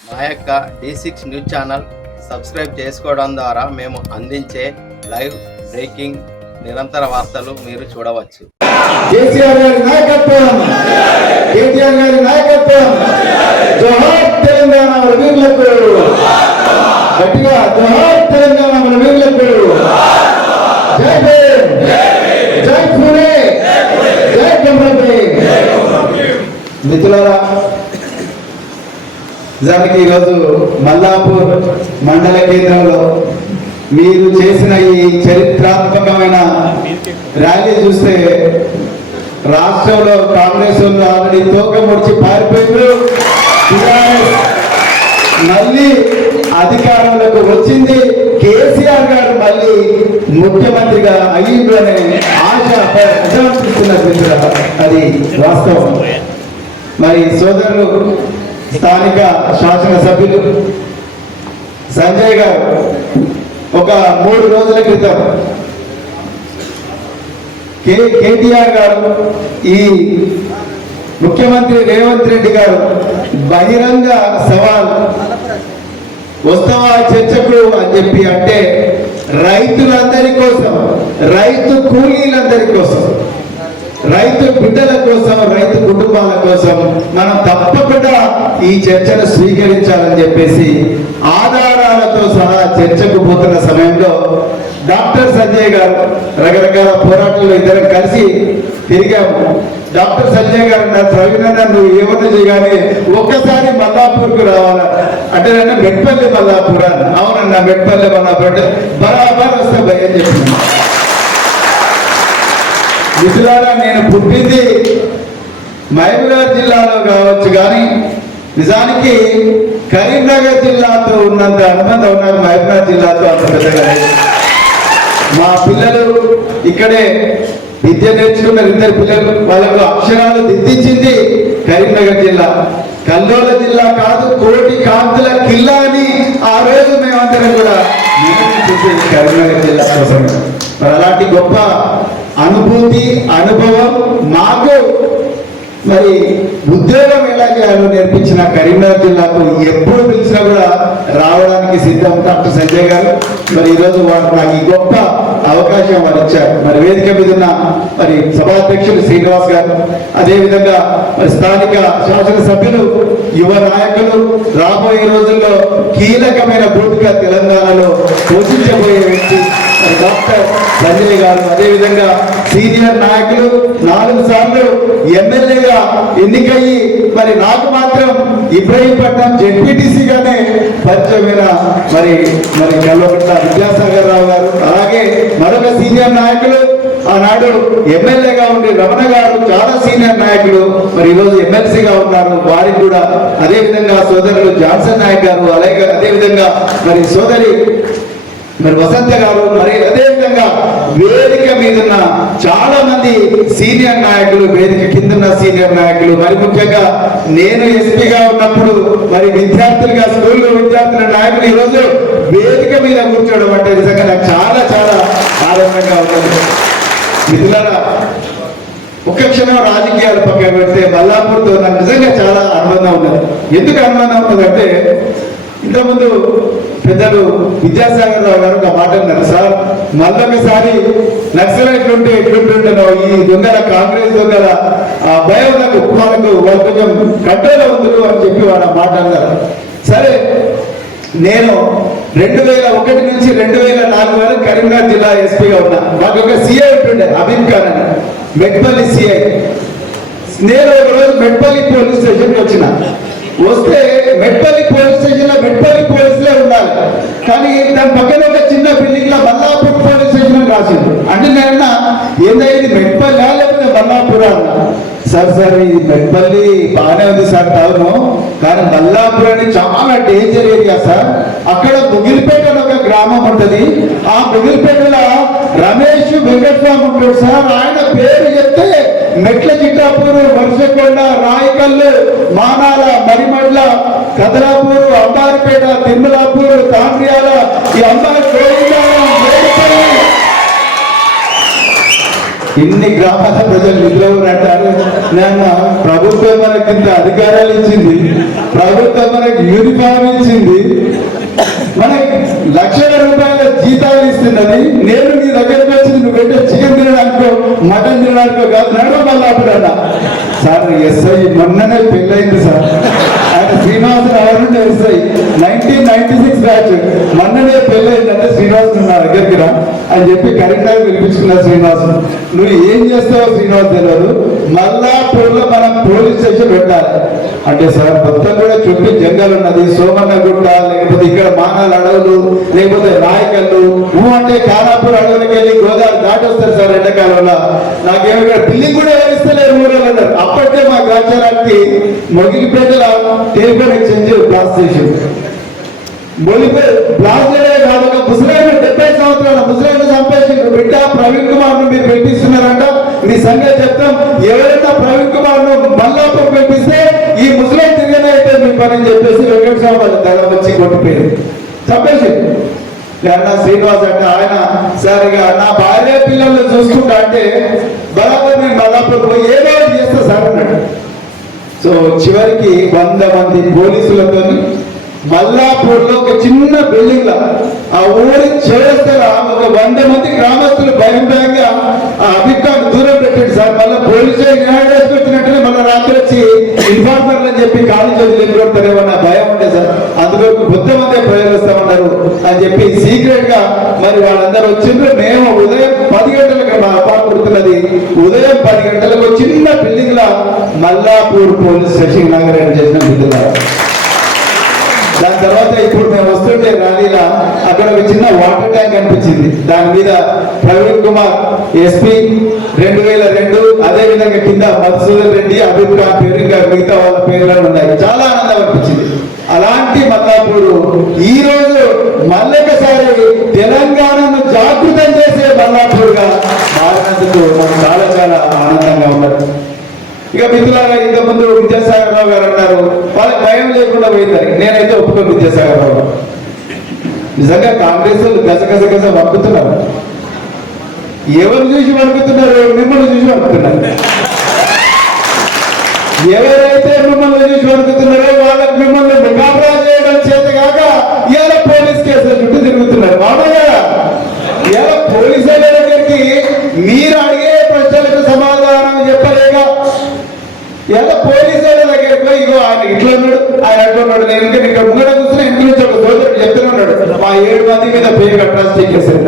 మా యొక్క D six news channel subscribe చేసుకోవడం ద్వారా మేము అందించే లైవ్ బ్రేకింగ్ నిరంతర వార్తలు మీరు చూడవచ్చు. కేసీఆర్ గారి నాయకత్వం! కేటీఆర్ గారి నాయకత్వం! జోహార్ తెలంగాణ మన వీరులకు! గట్టిగా జోహార్ తెలంగాణ మన వీరులకు! జై భీమ్! జై పూణే! జై కమలపై మిత్రులారా నిజానికి ఈరోజు మల్లాపూర్ మండల కేంద్రంలో మీరు చేసిన ఈ చరిత్రాత్మకమైన ర్యాలీ చూస్తే రాష్ట్రంలో కాంగ్రెస్ వాళ్ళు ఆల్రెడీ తోక ముడిచి పారిపోయారు మళ్ళీ అధికారంలోకి వచ్చింది. కేసీఆర్ గారు మళ్ళీ ముఖ్యమంత్రిగా అయ్యిందనే ఆశ అది వాస్తవం. మరి సోదరులు స్థానిక శాసనసభ్యులు సంజయ్ గారు ఒక మూడు రోజుల క్రితం కే కేటీఆర్ గారు ఈ ముఖ్యమంత్రి రేవంత్ రెడ్డి గారు బహిరంగ సవాల్ వస్తావా చర్చకు అని చెప్పి అంటే రైతులందరి కోసం రైతు కూలీలందరి కోసం. రైతు బిడ్డల కోసం రైతు కుటుంబాల కోసం మనం తప్పకుండా ఈ చర్చను స్వీకరించాలని చెప్పేసి ఆధారాలతో సహా చర్చకు పోతున్న సమయంలో డాక్టర్ సంజయ్ గారు రకరకాల పోరాటంలో ఇద్దరం కలిసి తిరిగాము. డాక్టర్ సంజయ్ గారు నా ప్రవీణ నువ్వు ఏమన్నా చేయగానే ఒక్కసారి మల్లాపూర్కు రావాలా? అంటే నన్ను మెట్పల్లి మల్లాపూర్ అని అవునన్నా మెట్పల్లి మల్లాపూర్ అంటే బరాబర్ వస్తే భయం చెప్తున్నాను మిథులారా నేను పుట్టింది మహబూబాబాద్ జిల్లాలో కావచ్చు కానీ నిజానికి కరీంనగర్ జిల్లాతో ఉన్నంత అనుబంధం నాకు మహబూబాబాద్ జిల్లాతో అంత పెద్దగా మా పిల్లలు ఇక్కడే విద్య నేర్చుకున్నారు ఇద్దరు పిల్లలు వాళ్ళకు అక్షరాలు దిద్దించింది కరీంనగర్ జిల్లా. కల్లోల జిల్లా కాదు కోటి కాంతుల కిల్లా అని ఆ రోజు మేమందరం కూడా కరీంనగర్ జిల్లా కోసం. మరి అలాంటి గొప్ప అనుభూతి అనుభవం మాకు. మరి ఉద్యోగం ఎలా చేయాలో నేర్పించిన కరీంనగర్ జిల్లాకు ఎప్పుడు పిలిచినా కూడా రావడానికి సిద్ధం డాక్టర్ సంజయ్ గారు. మరి ఈరోజు వారు నాకు ఈ గొప్ప అవకాశం వారు ఇచ్చారు. మరి వేదిక మీద ఉన్న మరి సభాధ్యక్షులు శ్రీనివాస్ గారు అదేవిధంగా మరి స్థానిక శాసనసభ్యులు యువ నాయకులు రాబోయే రోజుల్లో కీలకమైన భూమిక తెలంగాణలో పోషించబోయే వ్యక్తి డాక్టర్ సంజయ్ గారు అదేవిధంగా సీనియర్ నాయకులు నాలుగు సార్లు ఎమ్మెల్యేగా ఎన్నికయ్యి మరి నాకు మాత్రం ఇబ్రహీంపట్నం జెడ్పీటీసీగానే పరిచయమైన మరి మరి కల్వకుంట్ల విద్యాసాగర్ రావు గారు అలాగే మరొక సీనియర్ నాయకులు ఆనాడు ఎమ్మెల్యేగా ఉండే రమణ గారు చాలా సీనియర్ నాయకులు మరి ఈరోజు ఎమ్మెల్సీగా ఉన్నారు. వారికి కూడా అదేవిధంగా సోదరులు జాన్సన్ నాయక్ గారు అలాగే అదే విధంగా మరి సోదరి మరి వసంత గారు మరి అదే విధంగా వేదిక మీద ఉన్న చాలా మంది సీనియర్ నాయకులు వేదిక కింద ఉన్న సీనియర్ నాయకులు మరి ముఖ్యంగా నేను ఎస్పీగా ఉన్నప్పుడు మరి విద్యార్థులుగా స్కూల్లో విద్యార్థుల నాయకులు ఈ రోజు వేదిక మీద కూర్చోవడం అంటే నిజంగా నాకు చాలా చాలా ఆనందంగా ఉంటుంది మిత్రులారా ఒక్క క్షణం రాజకీయాలు పక్కన పెడితే బల్లాపూర్తో నాకు నిజంగా చాలా అనుబంధం ఉన్నది. ఎందుకు అనుబంధం ఉన్నదంటే ఇంతకుముందు పెద్దలు విద్యాసాగర్ రావు గారు ఒక మాట అన్నారు. సార్ మళ్ళొకసారి నక్సలైట్లు ఎట్లుంటే ఎట్లుంటుంటున్నావు ఈ దొంగల కాంగ్రెస్ దొంగల ఆ భయం నాకు వాళ్ళకు వాళ్ళు కొంచెం కంట్రోల్ అవుతుంది అని చెప్పి వాడు ఆ మాట అన్నారు. సరే నేను రెండు వేల ఒకటి నుంచి రెండు వేల నాలుగు వరకు కరీంనగర్ జిల్లా ఎస్పీగా ఉన్నా. మాకు ఒక సిఐ ఉంటుండే అమీన్ ఖాన్ అని మెట్పల్లి సిఐ. నేను ఒక రోజు మెట్పల్లి పోలీస్ స్టేషన్కి వచ్చిన. వస్తే మెట్పల్లి పోలీస్ స్టేషన్లో మెట్పల్లి పోలీసులే ఉండాలి. కానీ దాని పక్కన ఒక చిన్న బిల్డింగ్లో బల్లాపూర్ పోలీస్ స్టేషన్ అని రాసింది అంటే నేను ఏదైంది మెట్పల్లి లేకపోతే బల్లాపూర్ సార్ సార్ ఇది మెట్పల్లి బాగానే ఉంది సార్ టౌన్. కానీ బల్లాపూర్ అని చాలా డేంజర్ ఏరియా సార్. అక్కడ ముగిలిపేట ఒక గ్రామం ఉంటది. ఆ ముగిలిపేటలో రమేష్ వెంకట్రామ్ ఉంటాడు సార్. ఆయన పేరు చెప్తే మెట్ల చిట్టాపూర్ వర్షకొండ రాయకల్లు మానాల మరిమడ్ల కదలాపూర్ అంబారిపేట తిరుమలాపూర్ తాండ్రియాల ఈ అంబారి ఇన్ని గ్రామాల ప్రజలు నిద్రపోరు అంటారు నేను ప్రభుత్వం మనకి ఇంత అధికారాలు ఇచ్చింది. ప్రభుత్వం మనకి యూనిఫామ్ ఇచ్చింది. మనకి లక్షల రూపాయల జీతాలు ఇస్తున్నది నేను నీ దగ్గరకు వచ్చి నువ్వు పెట్టే చికెన్ తినడానికో మటన్ తినడానికో కాదు నడవ మళ్ళీ సార్ ఎస్ఐ మొన్ననే పెళ్ళైంది సార్. ఆయన శ్రీనివాసరావు నుండి SI? Nineteen ninety six batch మొన్ననే పెళ్ళైందంటే శ్రీనివాస్ నా దగ్గరికి రా అని చెప్పి కరెక్ట్గా పిలిపించుకున్నా శ్రీనివాస్ నువ్వు ఏం చేస్తావో శ్రీనివాస్ తెలియదు మల్లాపూర్లో మనం పోలీస్ స్టేషన్ పెట్టాలి. అంటే సార్ మొత్తం కూడా చుట్టూ జంగల్ ఉన్నది సోమన్న గుట్ట లేకపోతే ఇక్కడ మానాల అడవులు లేకపోతే నాయకల్లు ఊ అంటే కారాపూర్ అడవులకి వెళ్ళి గోదావరి దాటి వస్తారు సార్ ఎండాకాలంలో. నాకేమో ఇక్కడ బిల్డింగ్ కూడా ఎవరిస్తలేరు ఊరలో అన్నారు అప్పటికే మా గ్రాచారానికి మొగిలిపేటల టెలిఫోన్ ఎక్స్చేంజ్ బ్లాస్ట్ స్టేషన్ మొలిపే బ్లాస్ట్ చేయడమే కాదు ఒక ముసలాయన డెబ్బై సంవత్సరాల ముసలాయన చంపేసిండ్రు. బిడ్డ ప్రవీణ్ కుమార్ను మీరు పెట్టిస్తున్నారంట. మీ సంగతి చెప్తాం. ఎవరైనా ప్రవీణ్ కుమార్ను మల్లాపూర్ అని చెప్పేసి వెంకటస్వామి వాళ్ళ వచ్చి కొట్టిపోయింది చంపేసి అన్న శ్రీనివాస్ అంటే ఆయన సరిగా నా భార్య పిల్లల్ని చూసుకుంటా అంటే బలాపూర్ నేను బలాపూర్ పోయి ఏదో చేస్తా సార్ అన్నాడు. సో చివరికి వంద మంది పోలీసులతో మల్లాపూర్లో ఒక చిన్న బిల్డింగ్ లా ఆ ఊరి చేస్తారా ఒక వంద మంది గ్రామస్తులు భయం భయంగా అభిప్రాయం దూరం పెట్టండి సార్. మళ్ళీ పోలీసు న్యాయం వేసుకొచ్చినట్టునే మళ్ళీ రాత్రి వచ్చి ఇన్ఫార్మర్లు అని చెప్పి ఖాళీ చదువులు ఎదుర్కొడతారేమో భయం ఉండే సార్. అందువరకు మొత్తం మందే ప్రయోగిస్తామన్నారు అని చెప్పి సీక్రెట్గా మరి వాళ్ళందరూ వచ్చిండ్రు. మేము ఉదయం పది గంటలకు మా అపార్ట్ ఉదయం పది గంటలకు చిన్న బిల్డింగ్ లా మల్లాపూర్ పోలీస్ స్టేషన్ నాగరేణ చేసిన బిల్డింగ్ తర్వాత ఇప్పుడు మేము వస్తుంటే ర్యాలీలా అక్కడ ఒక చిన్న వాటర్ ట్యాంక్ అనిపించింది. దాని మీద ప్రవీణ్ కుమార్ ఎస్పీ రెండు వేల రెండు అదే విధంగా కింద మధుసూదన్ రెడ్డి అబిబ్ ఖాన్ పేరు ఇంకా మిగతా వాళ్ళ పేర్లను ఉన్నాయి. చాలా ఆనందం అనిపించింది. అలాంటి మల్లాపూరు ఈ రోజు మళ్ళొకసారి తెలంగాణను జాగృతం చేసే మల్లాపూర్గా మారినందుకు మనం చాలా చాలా ఆనందంగా ఉన్నారు ఇక మిత్రులారా ఇంతకు ముందు విద్యాసాగర్ రావు గారు అన్నారు వాళ్ళకి భయం లేకుండా పోయిందని నేనైతే ఒప్పుకో విద్యాసాగర్ రావు నిజంగా కాంగ్రెస్ వాళ్ళు గజ గజ గజ ఎవరు చూసి వణుకుతున్నారు మిమ్మల్ని చూసి వణుకుతున్నారు ఎవరైతే మిమ్మల్ని చూసి వణుకుతున్నారో వాళ్ళకి మిమ్మల్ని ముఖాపరా చేయడం చేత కాక ఇవాళ పోలీస్ కేసుల చుట్టూ తిరుగుతున్నారు. మామయ్య ఇవాళ పోలీసుల దగ్గరికి మీరు అడిగే ఎలా పోలీసు వాళ్ళ దగ్గరికి పోయి ఇగో ఆయన ఇట్లా ఉన్నాడు ఆయన అంటున్నాడు ఉన్నాడు నేను ఇంకా ఇక్కడ ముంగడ కూర్చుని ఇంటి నుంచి ఒక సోదరుడు చెప్తూనే ఉన్నాడు. మా ఏడు మంది మీద పేరు కట్టాల్సి చేశారు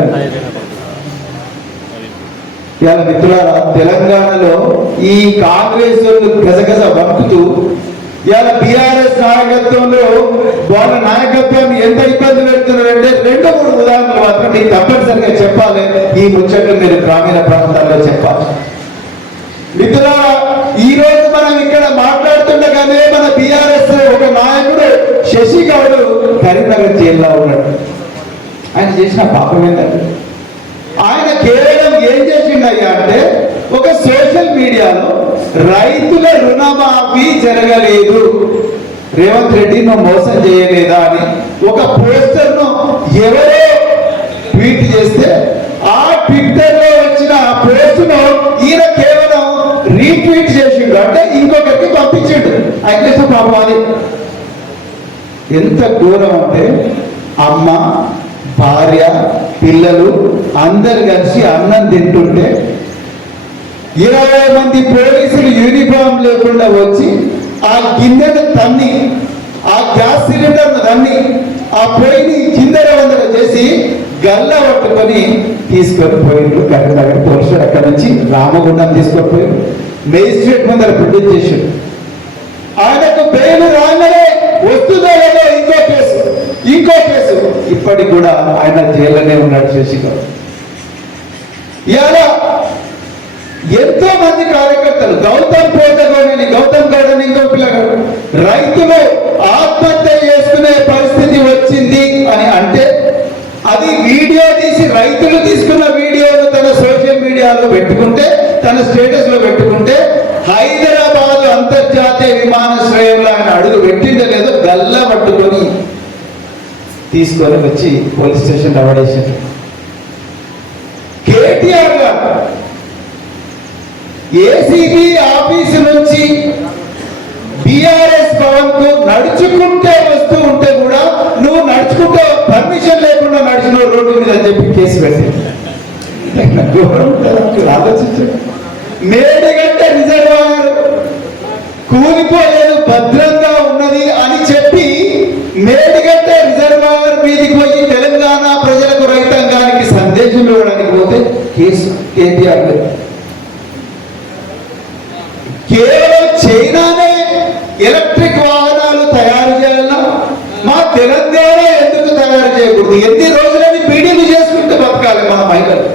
ఇవాళ మిత్రులారా తెలంగాణలో ఈ కాంగ్రెస్ వాళ్ళు గజగజ వణుకుతూ ఇవాళ బీఆర్ఎస్ నాయకత్వంలో వాళ్ళ నాయకత్వాన్ని ఎంత ఇబ్బంది పెడుతున్నారంటే రెండు మూడు ఉదాహరణలు మాత్రం మీకు తప్పనిసరిగా చెప్పాలి. ఈ ముచ్చట్లు మీరు గ్రామీణ ప్రాంతాల్లో చెప్పాలి. మిత్రులారా ఈ రోజు మనం ఇక్కడ మాట్లాడుతుండగానే మన బీఆర్ఎస్ ఒక నాయకుడు శశి గౌడ్ కరీంనగర్ జైల్లో ఉన్నాడు. ఆయన చేసిన పాపం ఏంటంటే ఆయన కేవలం ఏం చేసిండయ్యా అంటే ఒక సోషల్ మీడియాలో రైతుల రుణమాఫీ జరగలేదు. రేవంత్ రెడ్డి నువ్వు మోసం చేయలేదా అని ఒక పోస్టర్ను ఎవరో ట్వీట్ చేస్తే పాపం అది? ఎంత ఘోరం అంటే అమ్మ భార్య పిల్లలు అందరు కలిసి అన్నం తింటుంటే ఇరవై మంది పోలీసులు యూనిఫామ్ లేకుండా వచ్చి ఆ గిన్నెను తన్ని ఆ గ్యాస్ సిలిండర్ను తన్ని ఆ పొయ్యిని కింద వందర చేసి గల్ల పట్టుకొని తీసుకొని పోయిండ్రు. కరీంనగర్ పోలీసులు అక్కడ నుంచి రామగుండం తీసుకొని పోయిండ్రు. మేజిస్ట్రేట్ ముందర ప్రొడ్యూస్ చేసిండు ఆయనకు బెయిల్ రాగానే వస్తుందో లేదో ఇంకో కేసు ఇంకో కేసు. ఇప్పటికి కూడా ఆయన జైల్లోనే ఉన్నాడు శశికర్ ఇవాళ ఎంతో మంది కార్యకర్తలు గౌతమ్ పోతగోడని గౌతమ్ గౌడని ఇంకో పిల్లగాడు రైతులు ఆత్మహత్య చేసుకునే పరిస్థితి వచ్చింది అని అంటే అది వీడియో తీసి రైతులు తీసుకున్న వీడియోను తన సోషల్ మీడియాలో పెట్టుకుంటే తన స్టేటస్లో పెట్టుకుంటే హైదరాబాద్ విమానాశ్రయంలో ఆయన అడుగు పెట్టిందో లేదో గల్లా పట్టుకొని తీసుకొని వచ్చి పోలీస్ స్టేషన్ పడేసారు కేటీఆర్ గారు ఏసీబీ ఆఫీసు నుంచి బిఆర్ఎస్ భవన్కు నడుచుకుంటే వస్తూ ఉంటే కూడా నువ్వు నడుచుకుంటే పర్మిషన్ లేకుండా నడిచిన రోడ్డు మీద అని చెప్పి కేసు పెట్టి ఆలోచించండి. మేడిగడ్డ రిజర్వాయర్ కూలిపోలేదు భద్రంగా ఉన్నది అని చెప్పి మేడిగడ్డ రిజర్వాయర్ మీదకి పోయి తెలంగాణ ప్రజలకు రైతాంగానికి సందేశం ఇవ్వడానికి పోతే కేసు కేటీఆర్ కేవలం చైనానే ఎలక్ట్రిక్ వాహనాలు తయారు చేయాలన్నా మా తెలంగాణ ఎందుకు తయారు చేయకూడదు? ఎన్ని రోజులని పీడీలు చేసుకుంటూ బతకాలి మా మహిళలు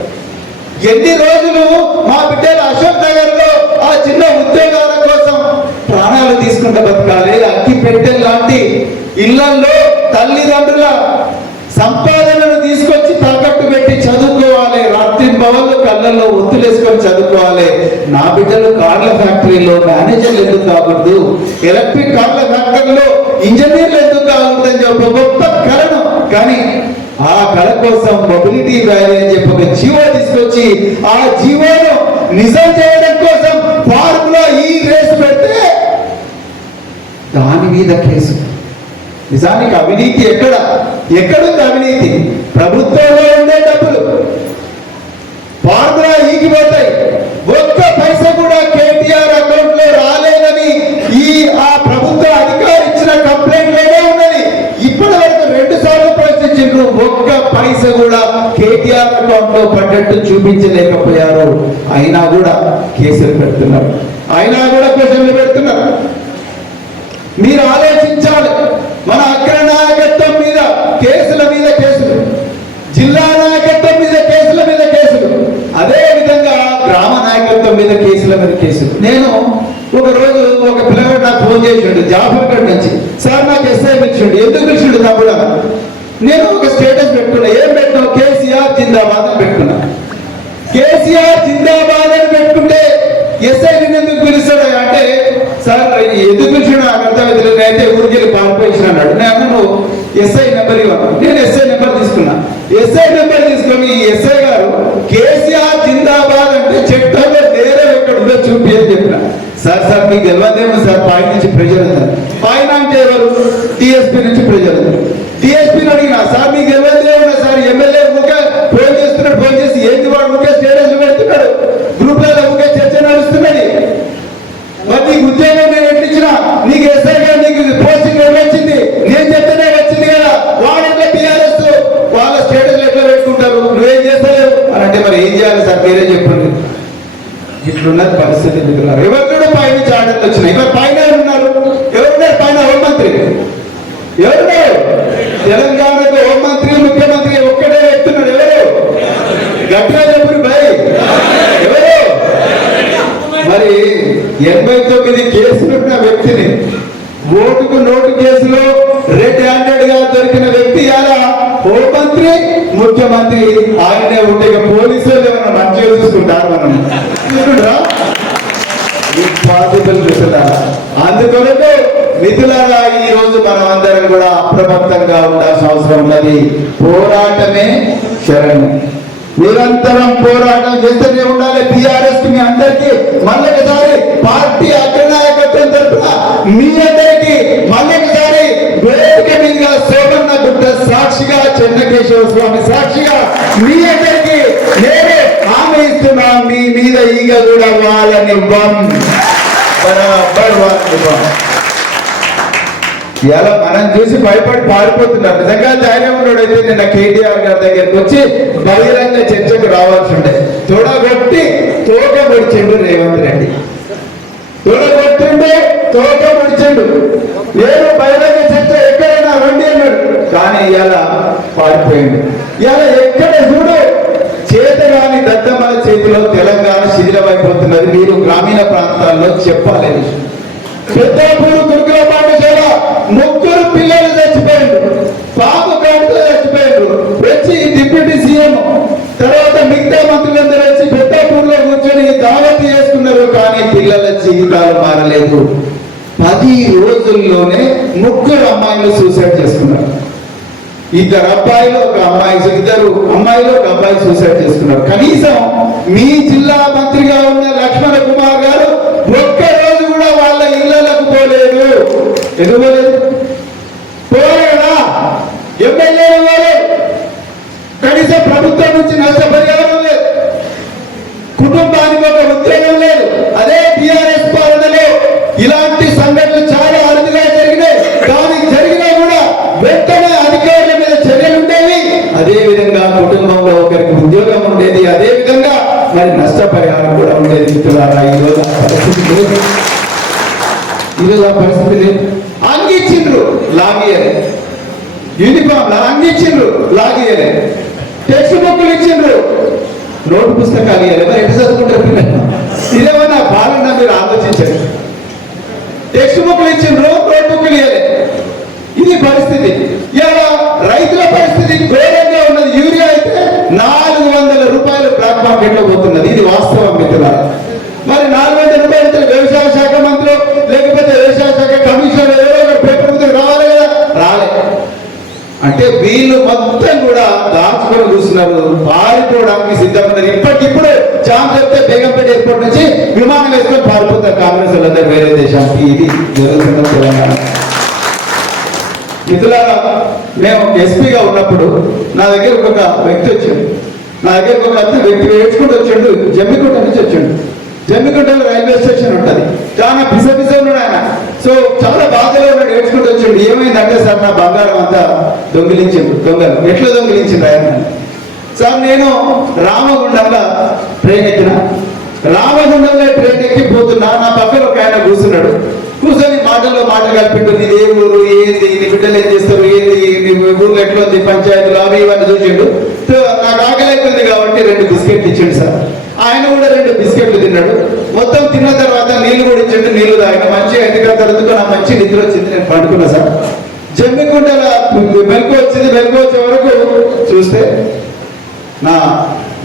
ఎన్ని రోజులు మా బిడ్డలు అశోక్ నగర్లో ఆ చిన్న ఉద్యోగాల కోసం ప్రాణాలు తీసుకుంటూ బతకాలి. అక్కి పెట్టెలు లాంటి ఇళ్ళలో తల్లిదండ్రుల సంపాదనను తీసుకొచ్చి తాకట్టు పెట్టి చదువుకోవాలి. రాత్రి భవన్లు కళ్ళల్లో ఒత్తులేసుకొని చదువుకోవాలి. నా బిడ్డలు కార్ల ఫ్యాక్టరీలో మేనేజర్లు ఎందుకు కాకూడదు? ఎలక్ట్రిక్ కార్ల ఫ్యాక్టరీలో ఇంజనీర్లు ఎందుకు కాకూడదు అని చెప్పి ఒక గొప్ప కలను. కానీ ఆ కళ కోసం మొబిలిటీ వ్యాలీ అని చెప్పి ఒక జీవో తీసుకొచ్చి ఆ జీవోను నిజం చేయడం కోసం పార్క్లో ఈ రేస్ పెడితే దాని మీద కేసు. నిజానికి అవినీతి ఎక్కడ? ఎక్కడుంది అవినీతి? ప్రభుత్వంలో ఉండే డబ్బులు. పాత్ర ఈగిపోతాయి. ఒక్క పైస కూడా కేటీఆర్ అకౌంట్లో రాలేదని ఈ ఆ ప్రభుత్వ అధికారి ఇచ్చిన కంప్లైంట్లోనే ఉన్నది. ఇప్పటి వరకు రెండు సార్లు ప్రశ్నించారు ఒక్క పైస కూడా కేటీఆర్ అకౌంట్లో పడ్డట్టు చూపించలేకపోయారు. అయినా కూడా కేసులు పెడుతున్నారు. అయినా కూడా క్వశ్చన్లు పెడుతున్నారు. మీరు ఆలోచించాలి. మన అగ్ర నాయకత్వం మీద కేసుల మీద కేసులు. జిల్లా నాయకత్వం మీద కేసుల మీద కేసులు. అదే విధంగా గ్రామ నాయకత్వం మీద కేసుల మీద కేసులు. నేను ఒక రోజు ఒక పిల్లగాడు నాకు ఫోన్ చేసిండు జాఫర్గఢ్ నుంచి. సార్ నాకు ఎస్ఐ పిలిచిండు ఎందుకు పిలిచిండు తమ్ముడు నేను ఒక స్టేటస్ పెట్టుకున్నా. ఏం పెట్టావు? కేసీఆర్ జిందాబాద్ అని పెట్టుకున్నా. కేసీఆర్ జిందాబాద్ అని పెట్టుకుంటే ఎస్ఐ ఎందుకు పిలుస్తాడు అంటే సార్ ఎందుకు పిలిచాడు నాకు అయితే ఊరికెళ్ళి ఊరికి అన్నాడు నేను ఎస్ఐ నెంబర్ ఇవ్వను నేను ఎస్ఐ నెంబర్ తీసుకున్నా. ఎస్ఐ నెంబర్ తీసుకొని ఈ ఎస్ఐ గారు కేసీఆర్ జిందాబాద్ అంటే చెట్టలో నేరం ఎక్కడ ఉందో చూపి అని చెప్పిన. సార్ సార్ మీకు తెలియదేమో సార్ పై నుంచి ప్రెజర్ ఉంది. పైన అంటే ఎవరు? టీఎస్పీ నుంచి ప్రెజర్ ఉంది. టీఎస్పీని అడిగినా సార్ మీకు తెలియదు సార్ ఎమ్మెల్యే ఊకే ఫోన్ చేస్తున్నాడు ఫోన్ చేసి ఏంది వాడు ఊకే స్టేటస్ పెడుతున్నాడు గ్రూప్లలో ఊకే చర్చ నడుస్తున్నది మరి నీకు ఉద్యోగం నేను ఎట్లా ఇచ్చినా నీకు ఎస్ఐ గారు నీకు పోస్టింగ్ ఎవరు వచ్చింది నేను చెప్తేనే వచ్చింది కదా వాడంటే టీఆర్ఎస్ వాళ్ళ స్టేటస్ ఎట్లా పెట్టుకుంటారు నువ్వేం చేస్తలేవు అని అంటే మరి ఏం చేయాలి సార్ మీరే చెప్పండి ఇట్లున్నది పరిస్థితి మిత్రులారా ఎవరు కూడా పైన ఆర్డర్లు వచ్చినాయి. ఎవరు పైన ఉన్నారు? ఎవరున్నారు పైన హోంమంత్రి. ఎవరున్నారు తెలంగాణకు హోంమంత్రి ముఖ్యమంత్రి ఒక్కడే ఎత్తున్నాడు ఎవరు? గట్టిగా చెప్పుడు భయ్. ఎవరు? మరి ఎనభై కొరకు మిథులారా ఈ రోజు మనం అందరం కూడా అప్రమత్తంగా ఉండాల్సిన అవసరం ఉన్నది. పోరాటమే శరణం. నిరంతరం పోరాటం చేస్తూనే ఉండాలి. టిఆర్ఎస్ మీ అందరికీ మళ్ళొకసారి పార్టీ అగ్రనాయకత్వం తరఫున మీ అందరికీ మళ్ళొకసారి వేదిక మీదుగా సోమన్న గుట్ట సాక్షిగా చెన్నకేశ్వర స్వామి సాక్షిగా మీ అందరికీ నేనే హామీ ఇస్తున్నా మీ మీద ఈగ కూడా వాళ్ళని బరాబర్ ఇలా మనం చూసి భయపడి పారిపోతున్నారు. నిజంగా ధైర్యం ఉన్నాడైతే నిన్న కేటీఆర్ గారి దగ్గరికి వచ్చి బహిరంగ చర్చకు రావాల్సి ఉండే. తోడగొట్టి తోక పొడిచిండు రేవంత్ రెడ్డి. తోడగొట్టిండు తోక పొడిచిండు నేను బహిరంగ చర్చ ఎక్కడైనా రండి అన్నాడు. కానీ ఇలా పారిపోయింది ఇలా ఎక్కడ చూడు చేతగాని దద్దమ్మల చేతిలో తెలంగాణ శిథిలమైపోతున్నది. మీరు గ్రామీణ ప్రాంతాల్లో చెప్పాలి. విషయం. పెద్దాపూరు గురుకుల పాఠశాల ముగ్గురు పిల్లలు చచ్చిపోయారు పాప కాటుతో చచ్చిపోయారు వచ్చి డిప్యూటీ సీఎం తర్వాత మిగతా మంత్రులందరూ వచ్చి పెద్దాపూర్లో కూర్చొని దావతి చేసుకున్నారు కానీ పిల్లల జీవితాలు మారలేదు. పది రోజుల్లోనే ముగ్గురు అమ్మాయిలు సూసైడ్ చేసుకున్నారు. ఇద్దరు అబ్బాయిలు ఒక అమ్మాయి ఇద్దరు అమ్మాయిలు ఒక అబ్బాయి సూసైడ్ చేసుకున్నారు. కనీసం మీ జిల్లా మంత్రిగా ఉన్న ఎందుకు పోలేదు పోవాలి కదా. ఎమ్మెల్యేలు పోలేదు కనీసం ప్రభుత్వం నుంచి నష్టపరిహారం లేదు. కుటుంబానికి ఒక ఉద్యోగం లేదు. అదే టిఆర్ఎస్ పాలనలో ఇలాంటి సంఘటనలు చాలా అరుదుగా జరిగినాయి. కానీ జరిగినా కూడా వెంటనే అధికారుల మీద చర్యలు ఉండేవి. అదే విధంగా కుటుంబంలో ఒకరికి ఉద్యోగం ఉండేది. అదే విధంగా మరి నష్టపరిహారం కూడా ఉండేది. మిత్రులారా ఈ ఆ పరిస్థితి లేదు. ఈరోజు ఆ పరిస్థితి లేదు. అంగిచ్చిండ్రు లాగియలే. యూనిఫామ్ అంగిచ్చిండ్రు లాగియలే. టెక్స్ట్ బుక్లు ఇచ్చిండ్రు. నోటు పుస్తకాలు ఇవ్వాలి మరి ఎట్లా చదువుకుంటారు పిల్లలు? ఇదేమన్నా పాలన మీరు ఆలోచించండి? టెక్స్ట్ బుక్లు ఇచ్చిండ్రు నోట్ బుక్లు ఇవ్వలే ఇది పరిస్థితి. ఇలా రైతుల పరిస్థితి ఘోరంగా ఉన్నది. యూరియా అయితే నాలుగు వందల రూపాయలు బ్లాక్ మార్కెట్లో పోతున్నది. ఇది వాస్తవం మిత్రులారా. మరి నాలుగు వందల రూపాయలు వ్యవసాయ శాఖ మంత్రులు లేక అంటే వీళ్ళు మొత్తం కూడా దాచుకొని చూస్తున్నారు. పారిపోవడానికి సిద్ధమన్నారు ఇప్పటికిప్పుడు ఛాన్స్ చెప్తే బేగంపేట ఎయిర్పోర్ట్ నుంచి విమానం వేసుకొని పారిపోతారు కాంగ్రెస్ వాళ్ళందరూ వేరే దేశానికి. ఇది జరుగుతున్న తెలంగాణ. మిత్రులారా మేము ఎస్పీగా ఉన్నప్పుడు నా దగ్గర ఒక వ్యక్తి వచ్చాడు. నా దగ్గర ఒక వ్యక్తి ఏడ్చుకుంటూ వచ్చాడు. జమ్మికుంట నుంచి వచ్చాడు. జమ్మికుంటలో రైల్వే స్టేషన్ ఉంటుంది. చాలా పిస పిస ఉన్నాడు ఆయన. సో చాలా బాధలో ఉన్నాడు ఏడ్చుకుంటూ వచ్చాడు. ఏమైందంటే సార్ నా బంగారం అంతా దొంగిలించిండు. దొంగలు. ఎట్లా దొంగిలించిండు ఆయన? సార్ నేను రామగుండంలో ట్రైన్ ఎక్కిన. రామగుండంలో ట్రైన్ ఎక్కిపోతున్నా నా పక్కన ఒక ఆయన కూర్చున్నాడు. కూర్చొని మాటల్లో మాట కలిపిండు ఏ ఊరు ఏంది ఇది బిడ్డలు ఏం చేస్తారు ఏంది ఊర్లో ఎట్లా ఉంది పంచాయతీలు అవి ఇవన్నీ చూసిండు. నాకు ఆకలి కాబట్టి రెండు బిస్కెట్లు ఇచ్చిండు సార్. ఆయన కూడా రెండు బిస్కెట్లు తిన్నాడు. మొత్తం తిన్న తర్వాత నీళ్ళు కూడా ఇచ్చిండు నీళ్ళు తాగిన. మంచిగా ఎందుకంటే తర్వాత నా మంచి నిద్ర వచ్చింది. నేను పండుకున్నా సార్. జమ్మికుంటల మెలకు వచ్చింది. మెలకు వచ్చే వరకు చూస్తే నా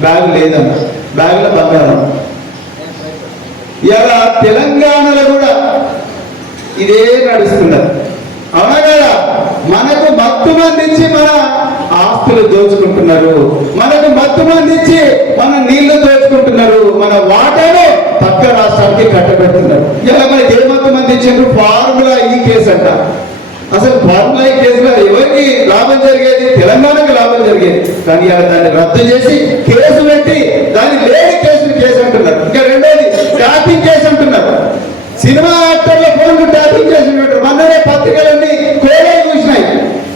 బ్యాగ్ లేదన్న. బ్యాగ్లో బంగారం. ఇలా తెలంగాణలో కూడా ఇదే నడుస్తున్నది అవునా కదా? మనకు మత్తు మందించి మన ఆస్తులు దోచుకుంటున్నారు. మనకు మత్తు మందించి మన నీళ్ళు దోచుకుంటున్నారు. మన వాటాను పక్క రాష్ట్రానికి కట్టబెడుతున్నారు. ఇలా మనకి ఏ మత్తు మందించారు ఫార్ములా ఈ కేసు అంట. అసలు ఫార్ములా ఈ కేసులో ఎవరికి లాభం జరిగేది? తెలంగాణకు లాభం జరిగేది. కానీ దాన్ని రద్దు చేసి కేసు పెట్టి దాన్ని లేని కేసులు కేసు అంటున్నారు ఇంకా రెండోది ట్యాపింగ్ కేసు అంటున్నారు సినిమా యాక్టర్ల ఫోన్లు ట్యాపింగ్ చేసి పెట్టారు మొన్ననే పత్రికలన్నీ కోలే చూసినాయి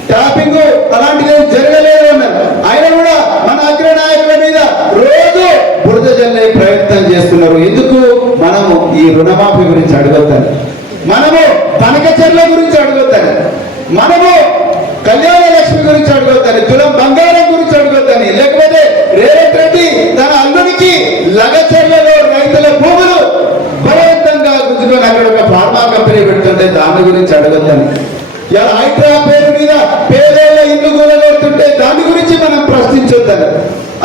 ట్యాపింగ్ అలాంటిది ఏం జరగలేదు అన్నారు ఆయన కూడా మన అగ్ర నాయకుల మీద రోజు బురద జల్లే ప్రయత్నం చేస్తున్నారు ఎందుకు మనము ఈ రుణమాఫీ గురించి అడగొద్దని మనము కనకచర్ల గురించి అడగొద్దని మనము కళ్యాణ లక్ష్మి గురించి అడగొద్దని తులం బంగారం గురించి అడగొద్దని లేకపోతే రేవంత్ రెడ్డి తన అల్లునికి లగచర్లలో రైతుల భూములు బలవంతంగా గుంజుకొని అక్కడ ఒక ఫార్మా కంపెనీ పెడుతుంటే దాని గురించి అడగద్దని ఇలా హైడ్రా పేరు మీద పేదోళ్ళ ఇల్లు కూలగొడుతుంటే దాని గురించి మనం ప్రశ్నించొద్దని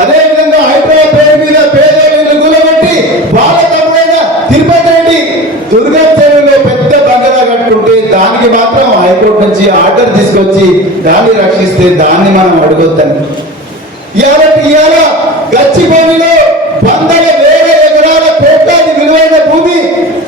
అదే విధంగా హైడ్రా పేరు మీద పేదోళ్ళ ఇల్లు కూలగొట్టి వాళ్ళ తమ్ముడైన తిరుపతి రెడ్డి దుర్గా చెరువులో పెద్ద బంగళా కట్టుకుంటే దానికి మాత్రం హైకోర్టు నుంచి ఆర్డర్ తీసుకొచ్చి దాన్ని దాన్ని మనం అడగొద్దని. ఇవాళ ఇవాళ గచ్చిబౌలిలో వందల వేల ఎకరాల కోట్లాది విలువైన భూమి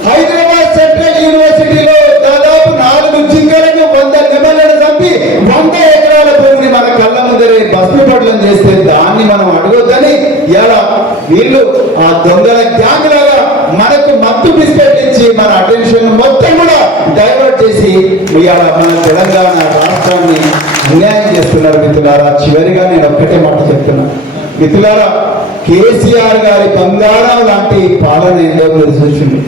హైదరాబాద్ సెంట్రల్ యూనివర్సిటీలో దాదాపు నాలుగు జింకలను వంద నిబంధనలు చంపి వంద ఎకరాల భూమిని మన కళ్ళ ముందరే భస్మపడలం చేస్తే దాన్ని మనం అడగొద్దని. ఇలా వీళ్ళు ఆ దొంగల గ్యాంగ్ లాగా మనకు మత్తు బిస్కెట్ ఇచ్చి మన అటెన్షన్ మొత్తం కూడా డైవర్ట్ చేసి ఇవాళ మన తెలంగాణ అన్యాయం చేస్తున్నారు మిత్రులారా. చివరిగా నేను ఒక్కటే మాట చెప్తున్నా. మిత్రులారా కేసీఆర్ గారి బంగారం లాంటి పాలన ఏందో చూసింది.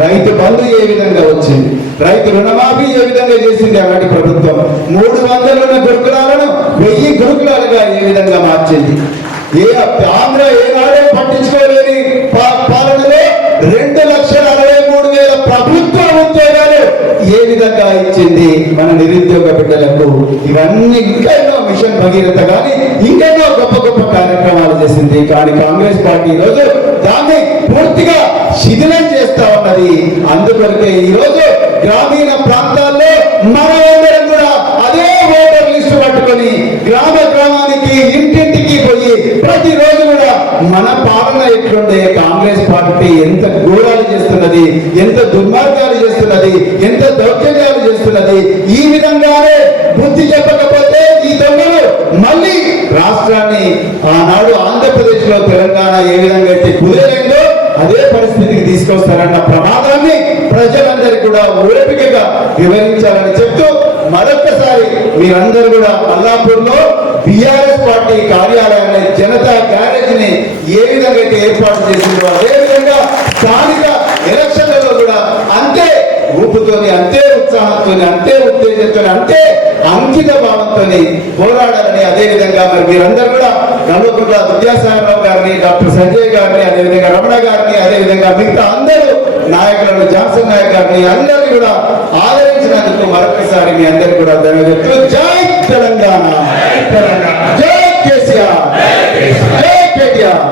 రైతు బంధు ఏ విధంగా వచ్చింది? రైతు రుణమాఫీ ఏ విధంగా చేసింది అలాంటి ప్రభుత్వం. మూడు వందలు ఉన్న గురుకులాలను వెయ్యి గురుకులాలుగా ఏ విధంగా మార్చింది? ఏ ఆంధ్ర ఏనాడే పట్టించుకోలేని పాలనలో రెండు లక్షల అరవై మూడు వేల ప్రభుత్వం ఏ విధంగా ఇచ్చింది మన నిరుద్యోగ బిడ్డలకు? ఇవన్నీ ఇంకా మిషన్ భగీరథ కానీ ఇంకెన్నో గొప్ప గొప్ప కార్యక్రమాలు చేసింది. కానీ కాంగ్రెస్ పార్టీ ఈరోజు దాన్ని పూర్తిగా శిథిలం చేస్తా ఉన్నది. అందుకొరకే ఈరోజు గ్రామీణ ప్రాంతాల్లో మనందరం కూడా అదే ఓటర్ లిస్టు పట్టుకొని గ్రామ గ్రామానికి ఇంటింటికి పోయి ప్రతిరోజు కూడా మన పాలన ఎట్లుండే? కాంగ్రెస్ పార్టీ ఎంత ఘోరాలు చేస్తున్నది? ఎంత దుర్మార్గం చేస్తున్నది ఈ విధంగానే బుద్ధి చెప్పకపోతే ఈ దొంగలు మళ్ళీ రాష్ట్రాన్ని ఆనాడు ఆంధ్రప్రదేశ్లో తెలంగాణ ఏ విధంగా అయితే కుదిరైందో అదే పరిస్థితికి తీసుకొస్తారన్న ప్రమాదాన్ని ప్రజలందరికీ కూడా ఓపికగా వివరించాలని చెప్తూ మరొకసారి మీరందరూ కూడా అల్లాపూర్లో బిఆర్ఎస్ పార్టీ కార్యాలయాన్ని జనతా గ్యారేజ్ని ఏ విధంగా అయితే ఏర్పాటు చేసిందో అదే విధంగా స్థానిక ఎలక్షన్లలో కూడా అంతే ఊపుతోని అంతే ఉత్సాహంతో అంతే ఉత్తేజంతో అంతే అంకిత భావంతో పోరాడాలని అదే విధంగా మరి మీరందరూ కూడా నల్లకుంట్ల విద్యాసాగరరావు గారిని డాక్టర్ సంజయ్ గారిని అదేవిధంగా రమణ గారిని అదేవిధంగా మిగతా అందరూ నాయకులను జాన్సన్ నాయక్ గారిని అందరినీ కూడా ఆదరించినందుకు మరొకసారి మీ అందరికీ కూడా ధన్యవాదాలు. జై తెలంగాణ! జై కేసీఆర్! జై కేటీఆర్!